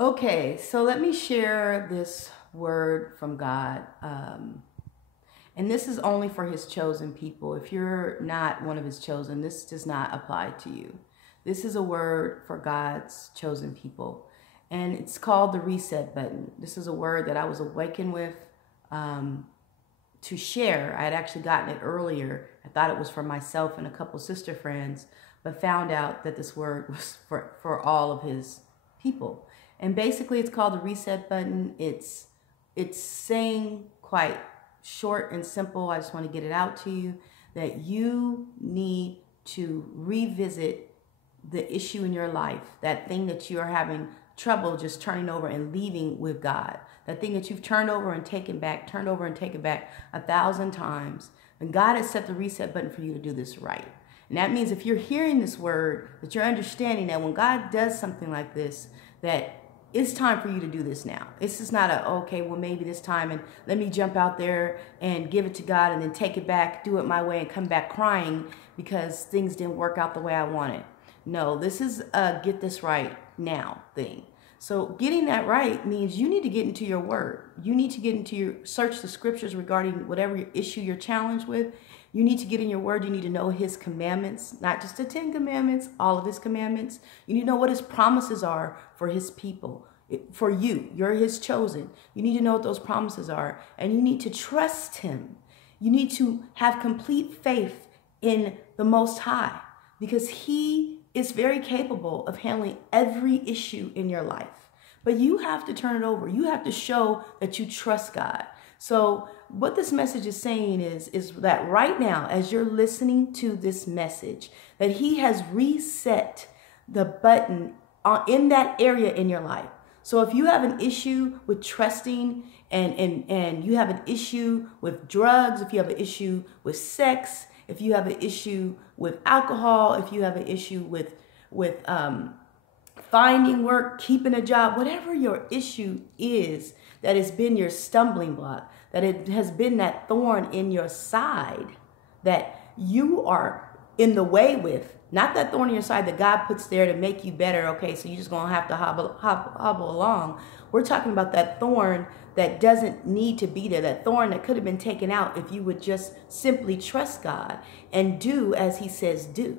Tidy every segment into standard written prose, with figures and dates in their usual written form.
Okay, so let me share this word from God. And this is only for his chosen people. If you're not one of his chosen, this does not apply to you. This is a word for God's chosen people. And it's called the reset button. This is a word that I was awakened with to share. I had actually gotten it earlier. I thought it was for myself and a couple sister friends, but found out that this word was for all of his people. And basically it's called the reset button. It's saying quite short and simple. I just want to get it out to you that you need to revisit the issue in your life, that thing that you are having trouble just turning over and leaving with God, that thing that you've turned over and taken back 1,000 times. And God has set the reset button for you to do this right. And that means if you're hearing this word, that you're understanding that when God does something like this, that it's time for you to do this now. This is not okay, well, maybe this time and let me jump out there and give it to God and then take it back, do it my way and come back crying because things didn't work out the way I wanted. No, this is a get this right now thing. So getting that right means you need to get into your word. You need to get into your search the scriptures regarding whatever issue you're challenged with. You need to get in your word. You need to know his commandments, not just the 10 commandments, all of his commandments. You need to know what his promises are for his people, for you. You're his chosen. You need to know what those promises are, and you need to trust him. You need to have complete faith in the Most High because he is very capable of handling every issue in your life. But you have to turn it over. You have to show that you trust God. So what this message is saying is that right now, as you're listening to this message, that he has reset the button in that area in your life. So if you have an issue with trusting and you have an issue with drugs, if you have an issue with sex, if you have an issue with alcohol, if you have an issue with finding work, keeping a job, whatever your issue is that has been your stumbling block, that it has been that thorn in your side that you are in the way with, not that thorn in your side that God puts there to make you better, okay, so you're just going to have to hobble along. We're talking about that thorn that doesn't need to be there, that thorn that could have been taken out if you would just simply trust God and do as he says do.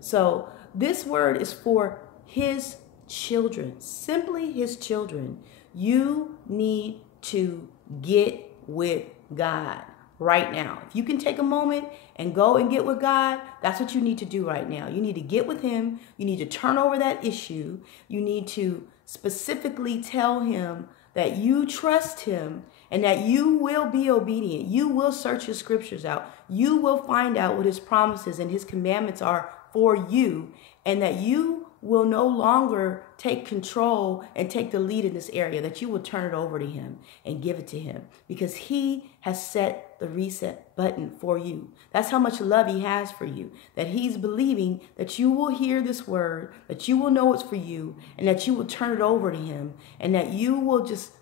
So this word is for his children, simply his children. You need to get with God right now. If you can take a moment and go and get with God, that's what you need to do right now. You need to get with him. You need to turn over that issue. You need to specifically tell him that you trust him and that you will be obedient. You will search his scriptures out. You will find out what his promises and his commandments are for you, and that you will no longer take control and take the lead in this area, that you will turn it over to him and give it to him because he has set the reset button for you. That's how much love he has for you, that he's believing that you will hear this word, that you will know it's for you, and that you will turn it over to him, and that you will just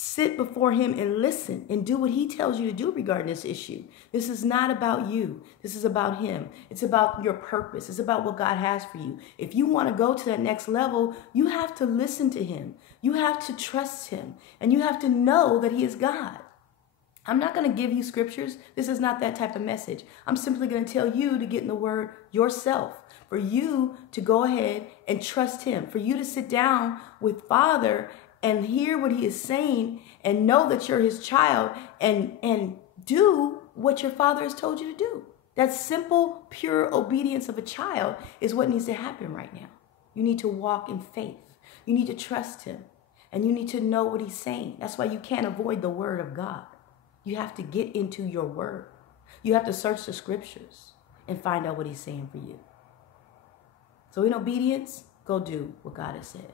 sit before him and listen and do what he tells you to do regarding this issue. This is not about you. This is about him. It's about your purpose. It's about what God has for you. If you want to go to that next level, you have to listen to him. You have to trust him. And you have to know that he is God. I'm not going to give you scriptures. This is not that type of message. I'm simply going to tell you to get in the word yourself, for you to go ahead and trust him, for you to sit down with Father and hear what he is saying and know that you're his child and do what your father has told you to do. That simple, pure obedience of a child is what needs to happen right now. You need to walk in faith. You need to trust him. And you need to know what he's saying. That's why you can't avoid the word of God. You have to get into your word. You have to search the scriptures and find out what he's saying for you. So in obedience, go do what God has said.